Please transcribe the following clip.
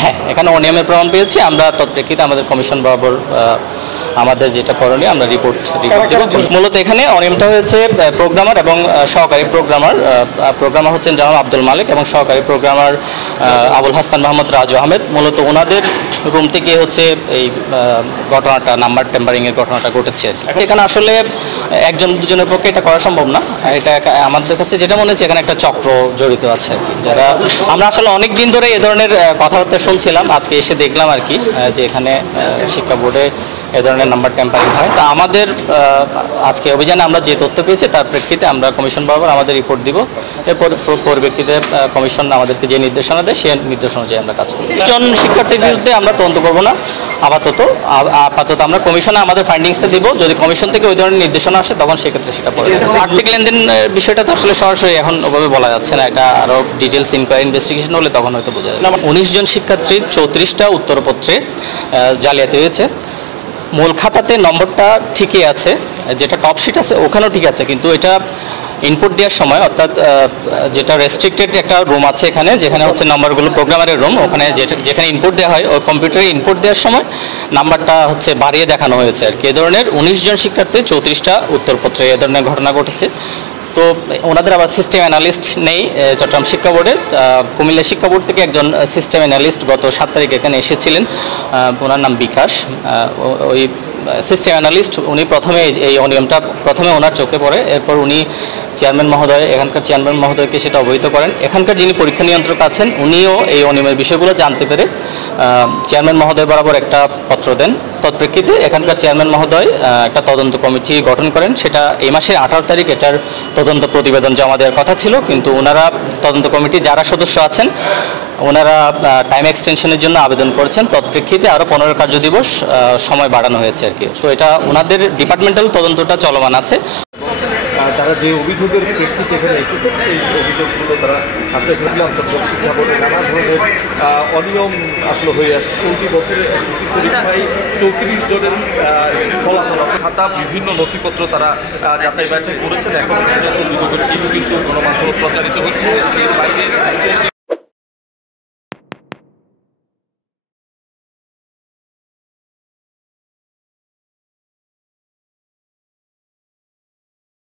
হ্যাঁ, এখানে অনিয়মের প্রমাণ পেয়েছি আমরা। তৎপ্রেক্ষিতে আমাদের কমিশন বরাবর আমাদের যেটা করণীয় আমরা রিপোর্ট দেব। মূলত এখানে অনিয়মটা হয়েছে প্রোগ্রামার এবং সহকারী প্রোগ্রামার হচ্ছেন জনাব আব্দুল মালিক এবং সহকারী প্রোগ্রামার আবুল হাসান মোহাম্মদ রাজু আহমেদ। মূলত ওনাদের রুম থেকে হচ্ছে এই ঘটনাটা, নাম্বার টেম্পারিংয়ের ঘটনাটা ঘটেছে। এখানে আসলে একজন দুজনের পক্ষে এটা করা সম্ভব না। এটা আমাদের কাছে যেটা মনে হচ্ছে এখানে একটা চক্র জড়িত আছে, যারা আমরা আসলে অনেক দিন ধরে এ ধরনের কথাবার্তা শুনছিলাম। আজকে এসে দেখলাম আর কি যে এখানে শিক্ষা বোর্ডে এ ধরনের নাম্বার টেম্পারিং হয়। তা আমাদের আজকে অভিযানে আমরা যে তথ্য পেয়েছি তার প্রেক্ষিতে আমরা কমিশন বরাবর আমাদের রিপোর্ট দিব। এরপর পরিপ্রেক্ষিতে কমিশন আমাদেরকে যে নির্দেশনা দেয় সেই নির্দেশনা অনুযায়ী আমরা কাজ করি। জন শিক্ষার্থীর বিরুদ্ধে আমরা তদন্ত করব না আপাতত আমরা কমিশনে আমাদের ফাইন্ডিংসে দিব। যদি কমিশন থেকে ওই ধরনের নির্দেশনা আসে তখন সেক্ষেত্রে সেটা পড়ে। আর্থিক লেনদেন বিষয়টা তো আসলে সরাসরি এখন ওভাবে বলা যাচ্ছে না। এটা আরও ডিটেলস ইনকোয়ারি ইনভেস্টিগেশন হলে তখন হয়তো বোঝা যাবে। 19 জন শিক্ষার্থীর 34টা উত্তরপত্রে জালিয়াতি হয়েছে। মূল খাতাতে নম্বরটা ঠিকই আছে, যেটা টপ শিট আছে ওখানেও ঠিক আছে, কিন্তু এটা ইনপুট দেওয়ার সময় অর্থাৎ যেটা রেস্ট্রিক্টেড একটা রুম আছে এখানে, যেখানে হচ্ছে নাম্বারগুলো প্রোগ্রামারের রুম, ওখানে যেখানে ইনপুট দেওয়া হয় ওই কম্পিউটারে ইনপুট দেওয়ার সময় নাম্বারটা হচ্ছে বাড়িয়ে দেখানো হয়েছে আর কি। এ ধরনের 19 জন শিক্ষার্থী 34টা উত্তরপত্রে এ ধরনের ঘটনা ঘটেছে। তো ওনাদের আবার সিস্টেম অ্যানালিস্ট নেই চট্টগ্রাম শিক্ষা বোর্ডে। কুমিল্লা শিক্ষা বোর্ড থেকে একজন সিস্টেম অ্যানালিস্ট গত 7 তারিখ এখানে এসেছিলেন, ওনার নাম বিকাশ। ওই সিস্টেম অ্যানালিস্ট উনি প্রথমে এই অনিয়মটা প্রথমে ওনার চোখে পড়ে, এরপর উনি এখানকার চেয়ারম্যান মহোদয়কে সেটা অবহিত করেন। এখানকার যিনি পরীক্ষা নিয়ন্ত্রক আছেন উনিও এই অনিয়মের বিষয়গুলো জানতে পেরে চেয়ারম্যান মহোদয় বরাবর একটা পত্র দেন। তৎপ্রেক্ষিতে এখানকার চেয়ারম্যান মহোদয় একটা তদন্ত কমিটি গঠন করেন। সেটা এই মাসের 18 তারিখ এটার তদন্ত প্রতিবেদন জমা দেওয়ার কথা ছিল, কিন্তু ওনারা তদন্ত কমিটি যারা সদস্য আছেন ওনারা টাইম এক্সটেনশনের জন্য আবেদন করেছেন। তৎপ্রেক্ষিতে আরও 15 কার্যদিবস সময় বাড়ানো হয়েছে আর কি। তো এটা ওনাদের ডিপার্টমেন্টাল তদন্তটা চলমান আছে। তারা যে অভিযোগের প্রেক্ষিতে এখানে এসেছে সেই অভিযোগগুলো তারা আসলে চট্টগ্রাম শিক্ষা বোর্ডে নানা ধরনের অনিয়ম আসলে হয়ে আসছে। চলতি বছরে এসএসসি পরীক্ষায় 34 জনের ফলাফল খাতা বিভিন্ন নথিপত্র তারা যাচাই বাছাই করেছেন। এখন অভিযোগের কিন্তু গণমাধ্যমে প্রচারিত হচ্ছে। এর বাইরে